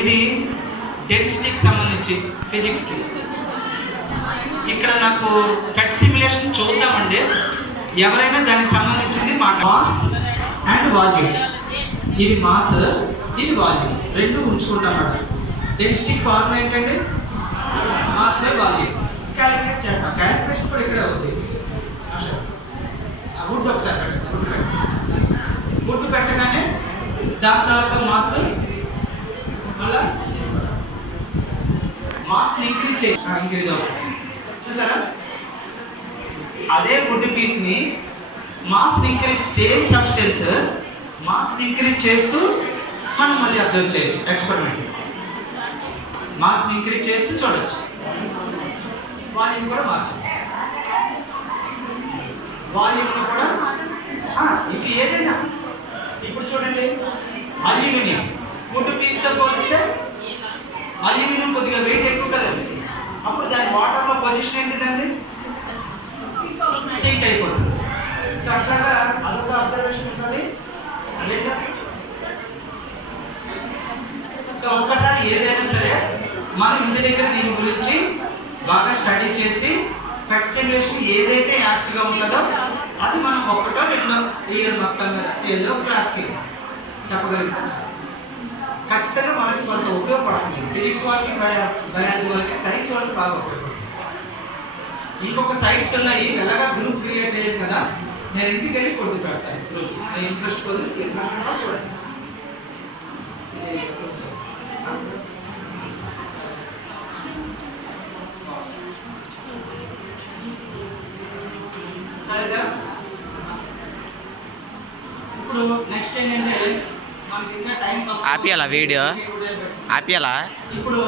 ఇది డెన్సిటీకి సంబంధించి ఫిజిక్స్కి. ఇక్కడ నాకు ఫెట్ సిమ్యులేషన్ చూద్దామండి. ఎవరైనా దానికి సంబంధించింది మాస్ అండ్ వాల్యూమ్. ఇది మాస్, ఇది వాల్యూమ్, రెండు ఉంచుకుంటాం. డెన్సిటీ ఫార్ములా ఏంటండి? Mass by volume. క్యాలిక్యులేట్ చేస్తాం. క్యాలిక్యులేషన్ కూడా ఇక్కడే అవుతుంది. గుర్తు ఒకసారి పెట్టండి. గుర్తు పెట్టగానే దాని తర్వాత మాస్, మళ్ళా మాస్ ఇంక్రీజ్ అవుతుంది. చూసారా? అదే గుడ్డు పీస్ని mass increase, same substance mass increase చేస్తూ మనం మళ్ళీ అబ్జర్వ్ చేయొచ్చు. ఎక్స్పెరిమెంట్ మాస్ ఇంక్రీజ్ చేస్తూ చూడొచ్చు. వాల్యూమ్ కూడా మార్చచ్చు. వాల్యూమ్ కూడా ఇది ఏదైనా. ఇప్పుడు చూడండి, అల్యూమినియం గుడ్డు పీస్తో పోలిస్తే అల్యూమినియం కొద్దిగా వెయిట్ ఎక్కువ కదండి. అప్పుడు దాని వాటర్లో పొజిషన్ ఏంటిదండి? సింక్ అయిపోతుంది. సో అట్లాగా అదొక అబ్జర్వేషన్ ఉంటుంది. సో ఒక్కసారి ఏదైనా సరే మనం ఇంటి దగ్గర దీని గురించి బాగా స్టడీ చేసి ఫెట్ సిమ్యులేషన్ ఏదైతే యాక్టివ్గా ఉంటుందో అది మనం ఒక్కటో రెండో ఇయర్ మొత్తంగా ఏదో క్లాస్కి చెప్పగలుగుతాం. ఖచ్చితంగా మనకి కొంత ఉపయోగపడుతుంది. ఫిజిక్స్ వాళ్ళకి, బయాలజీ వాళ్ళకి, సైన్స్ వాళ్ళకి బాగా ఉపయోగపడుతుంది. ఇంకొక సైట్స్ ఉన్నాయి, ఎలాగా గ్రూప్ క్రియేట్ అయ్యేది కదా. నేను ఇంటికి వెళ్ళి కొద్ది పెడతాను గ్రూప్స్. నేను ఇంట్రెస్ట్ చూడేస్తాను. సరే సార్. ఇప్పుడు నెక్స్ట్ ఏంటంటే మనకి ఇంకా టైం ఆపియాలా వీడియో ఆపియాలా ఇప్పుడు